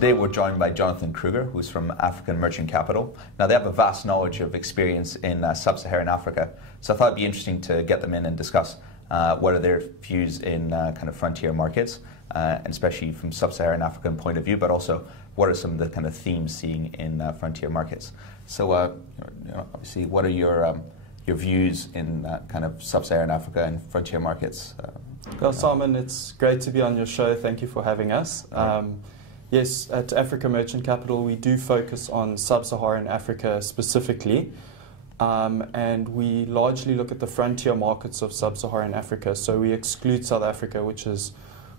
Today we're joined by Jonathan Kruger, who's from African Merchant Capital. Now they have a vast knowledge of experience in sub-Saharan Africa, so I thought it'd be interesting to get them in and discuss what are their views in kind of frontier markets, and especially from sub-Saharan African point of view, but also what are some of the kind of themes seeing in frontier markets. So obviously, what are your views in kind of sub-Saharan Africa and frontier markets? Well, Simon, it's great to be on your show. Thank you for having us. Yes, at Africa Merchant Capital, we do focus on sub-Saharan Africa specifically, and we largely look at the frontier markets of sub-Saharan Africa. So we exclude South Africa, which is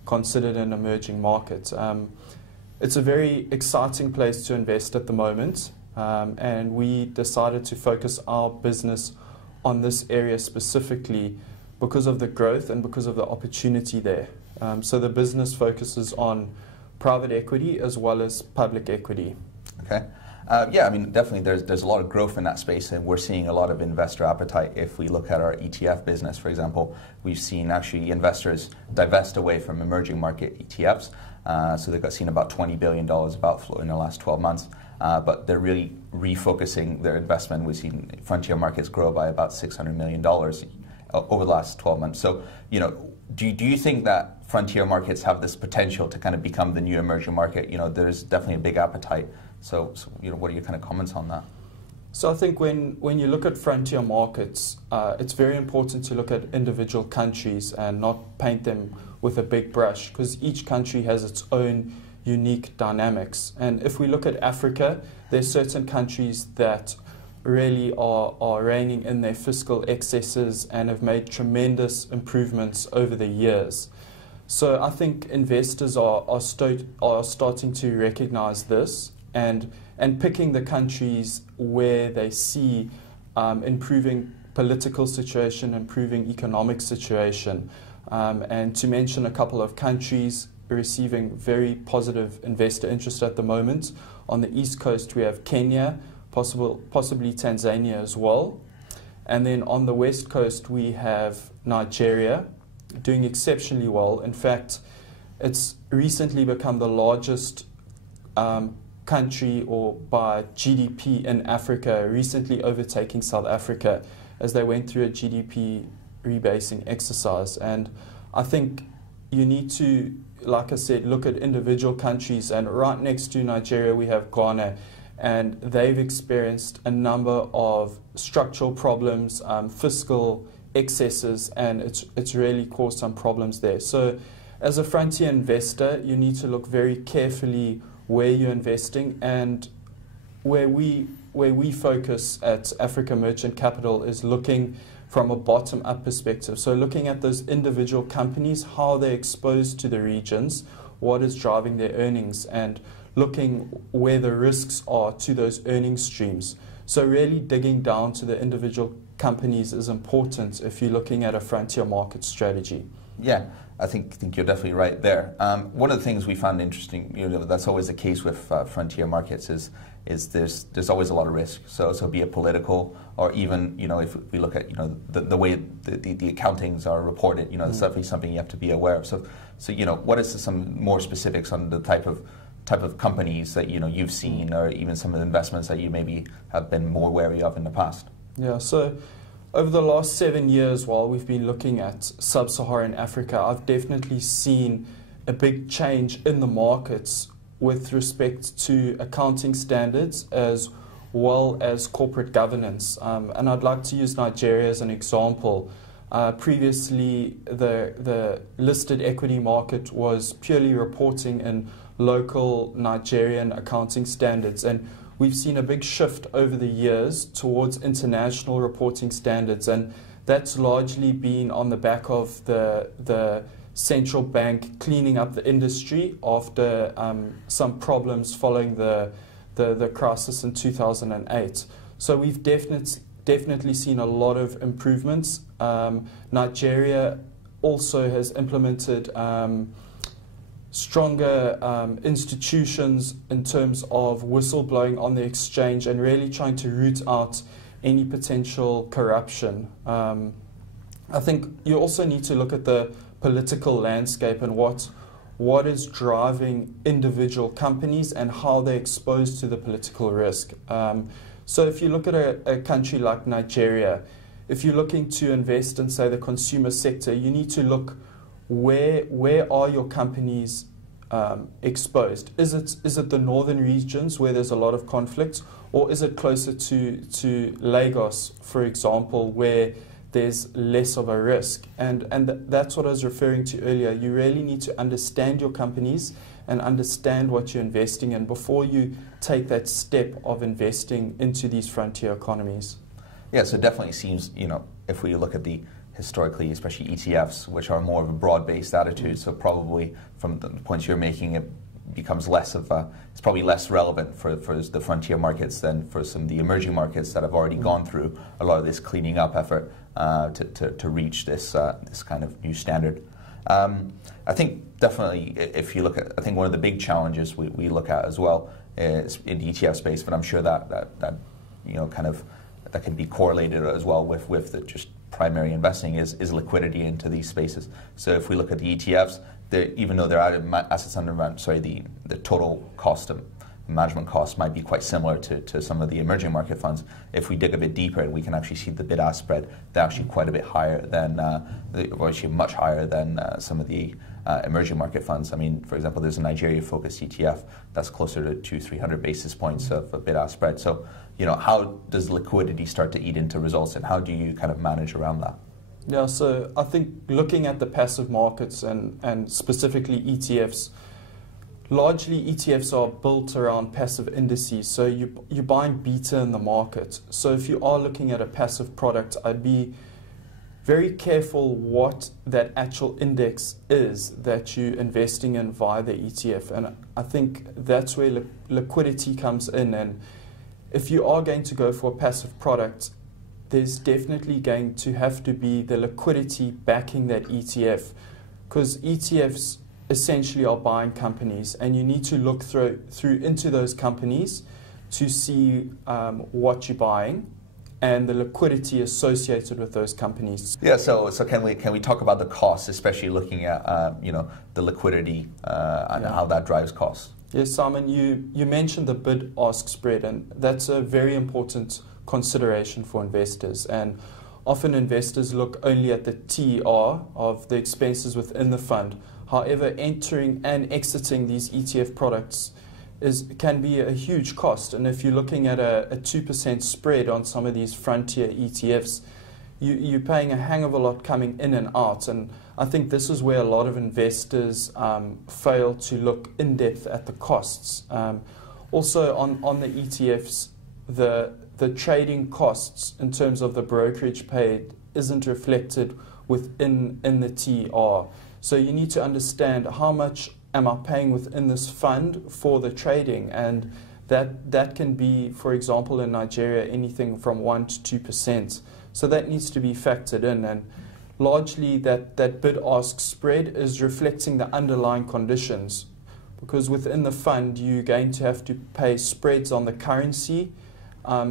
considered an emerging market. It's a very exciting place to invest at the moment, and we decided to focus our business on this area specifically because of the growth and because of the opportunity there. So the business focuses on private equity as well as public equity. Okay. Yeah, I mean, definitely there's a lot of growth in that space, and we're seeing a lot of investor appetite. If we look at our ETF business, for example, we've seen actually investors divest away from emerging market ETFs. So they've seen about $20 billion of outflow in the last 12 months. But they're really refocusing their investment. We've seen frontier markets grow by about $600 million over the last 12 months. So, do you think that frontier markets have this potential to kind of become the new emerging market? There's definitely a big appetite. So what are your kind of comments on that? So I think when you look at frontier markets, it's very important to look at individual countries and not paint them with a big brush, because each country has its own unique dynamics. And if we look at Africa, there's certain countries that really are reining in their fiscal excesses and have made tremendous improvements over the years. So I think investors are starting to recognize this and picking the countries where they see improving political situation, improving economic situation. And to mention a couple of countries receiving very positive investor interest at the moment. On the East Coast, we have Kenya, possibly Tanzania as well. And then on the West Coast, we have Nigeria, doing exceptionally well. In fact, it's recently become the largest country or by GDP in Africa, recently overtaking South Africa as they went through a GDP rebasing exercise. And I think you need to, like I said, look at individual countries, and right next to Nigeria we have Ghana, and they've experienced a number of structural problems, fiscal excesses, and it's really caused some problems there. So as a frontier investor, you need to look very carefully where you're investing, and where we focus at Africa Merchant Capital is looking from a bottom-up perspective. So looking at those individual companies, how they're exposed to the regions, what is driving their earnings, and looking where the risks are to those earning streams. So really digging down to the individual companies is important if you're looking at a frontier market strategy. Yeah, I think you're definitely right there. One of the things we found interesting, that's always the case with frontier markets, is there's always a lot of risk. So be it political, or even if we look at the way the accountings are reported, it's definitely something you have to be aware of. So what is some more specifics on the type of companies that you've seen, or even some of the investments that you maybe have been more wary of in the past? Yeah, so over the last 7 years, while we've been looking at sub-Saharan Africa, I've definitely seen a big change in the markets with respect to accounting standards as well as corporate governance. And I'd like to use Nigeria as an example. Previously, the listed equity market was purely reporting in local Nigerian accounting standards, and we've seen a big shift over the years towards international reporting standards, and that's largely been on the back of the central bank cleaning up the industry after some problems following the crisis in 2008. So we've definitely seen a lot of improvements. Nigeria also has implemented stronger institutions in terms of whistleblowing on the exchange and really trying to root out any potential corruption. I think you also need to look at the political landscape and what what is driving individual companies and how they're exposed to the political risk. So if you look at a country like Nigeria, if you're looking to invest in, say, the consumer sector, you need to look where are your companies exposed? Is it the northern regions where there's a lot of conflict, or is it closer to Lagos, for example, where there's less of a risk? And that's what I was referring to earlier. You really need to understand your companies and understand what you're investing in before you take that step of investing into these frontier economies. Yeah, so it definitely seems, if we look at the historically, especially ETFs, which are more of a broad-based attitude, so probably from the points you're making, it becomes less of it's probably less relevant for the frontier markets than for some of the emerging markets that have already gone through a lot of this cleaning up effort to reach this kind of new standard. I think definitely, if you look at, I think one of the big challenges we look at as well is in the ETF space, but I'm sure that can be correlated as well with the just primary investing is liquidity into these spaces. So if we look at the ETFs, even though their assets under management, the total cost of management costs might be quite similar to some of the emerging market funds. If we dig a bit deeper, we can actually see the bid-ask spread. They're actually quite a bit higher than, or actually much higher than some of the emerging market funds. I mean, for example, there's a Nigeria-focused ETF that's closer to 200-300 basis points of a bid-ask spread. So, how does liquidity start to eat into results, and how do you kind of manage around that? Yeah, so I think looking at the passive markets and specifically ETFs, largely ETFs are built around passive indices. So you're buying beta in the market. So if you are looking at a passive product, I'd be very careful what that actual index is that you're investing in via the ETF. And I think that's where liquidity comes in. And if you are going to go for a passive product, there's definitely going to have to be the liquidity backing that ETF, because ETFs essentially are buying companies, and you need to look through into those companies to see what you're buying and the liquidity associated with those companies. Yeah, so can we talk about the costs, especially looking at the liquidity and how that drives costs? Yes, Simon, you mentioned the bid-ask spread, and that's a very important consideration for investors. And often investors look only at the TER of the expenses within the fund. However, entering and exiting these ETF products can be a huge cost. And if you're looking at a 2% spread on some of these frontier ETFs, you're paying a hang of a lot coming in and out. And I think this is where a lot of investors fail to look in depth at the costs. Also on the ETFs, the trading costs in terms of the brokerage paid isn't reflected within the TER. So you need to understand how much am I paying within this fund for the trading, and that can be, for example, in Nigeria, anything from 1 to 2%. So that needs to be factored in, and largely that bid-ask spread is reflecting the underlying conditions, because within the fund you're going to have to pay spreads on the currency,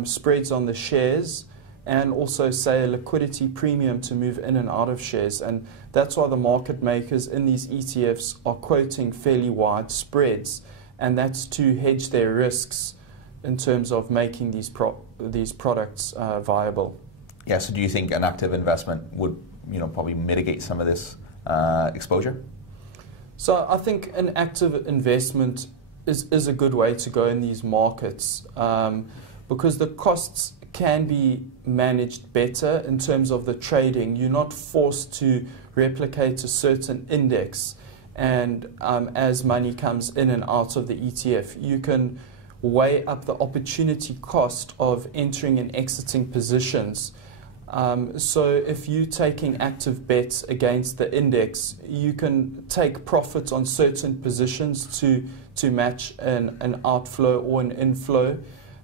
spreads on the shares, and also, say, a liquidity premium to move in and out of shares. And that's why the market makers in these ETFs are quoting fairly wide spreads, and that's to hedge their risks in terms of making these products viable. Yeah, so do you think an active investment would probably mitigate some of this exposure? So I think an active investment is a good way to go in these markets, because the costs can be managed better in terms of the trading. You're not forced to replicate a certain index, and as money comes in and out of the ETF, you can weigh up the opportunity cost of entering and exiting positions. So if you're taking active bets against the index, you can take profits on certain positions to match an outflow or an inflow.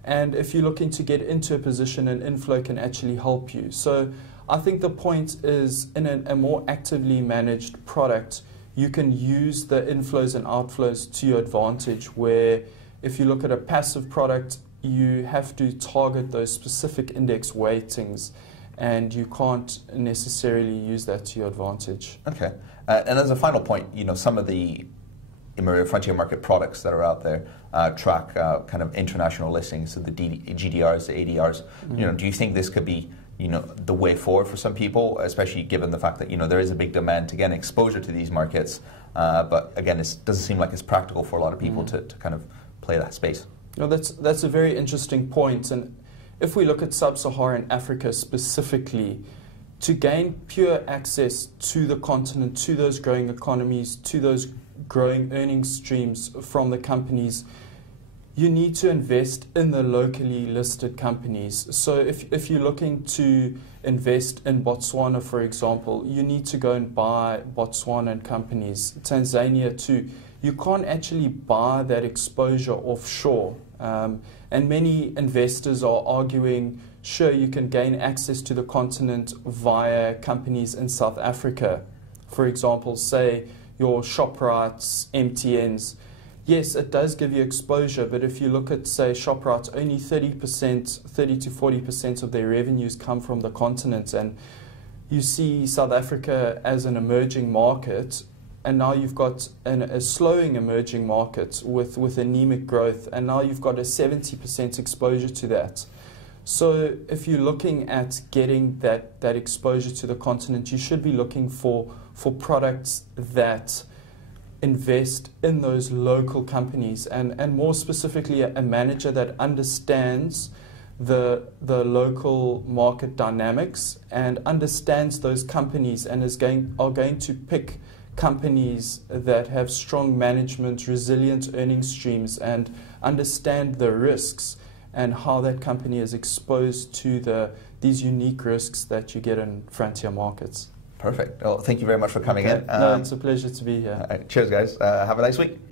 And if you're looking to get into a position, an inflow can actually help you. So I think the point is, in a more actively managed product, you can use the inflows and outflows to your advantage, where if you look at a passive product, you have to target those specific index weightings, and you can't necessarily use that to your advantage. Okay. And as a final point, some of the frontier market products that are out there track kind of international listings, so the GDRs, the ADRs. Do you think this could be the way forward for some people, especially given the fact that there is a big demand to get exposure to these markets, but again, it doesn't seem like it's practical for a lot of people to kind of play that space. That's a very interesting point, and if we look at sub-Saharan Africa specifically, to gain pure access to the continent, to those growing economies, to those growing earnings streams from the companies, you need to invest in the locally listed companies. So if you're looking to invest in Botswana, for example, you need to go and buy Botswanan companies. Tanzania too. You can't actually buy that exposure offshore. And many investors are arguing, sure, you can gain access to the continent via companies in South Africa. For example, say your ShopRites, MTNs. Yes, it does give you exposure, but if you look at, say, ShopRite, only 30 to 40% of their revenues come from the continent, and you see South Africa as an emerging market, and now you've got a slowing emerging market with anemic growth, and now you've got a 70% exposure to that. So if you're looking at getting that exposure to the continent, you should be looking for products that invest in those local companies, and more specifically a manager that understands the local market dynamics and understands those companies and are going to pick companies that have strong management, resilient earnings streams, and understand the risks and how that company is exposed to these unique risks that you get in frontier markets. Perfect. Well, thank you very much for coming in. No, it's a pleasure to be here. Cheers, guys. Have a nice week.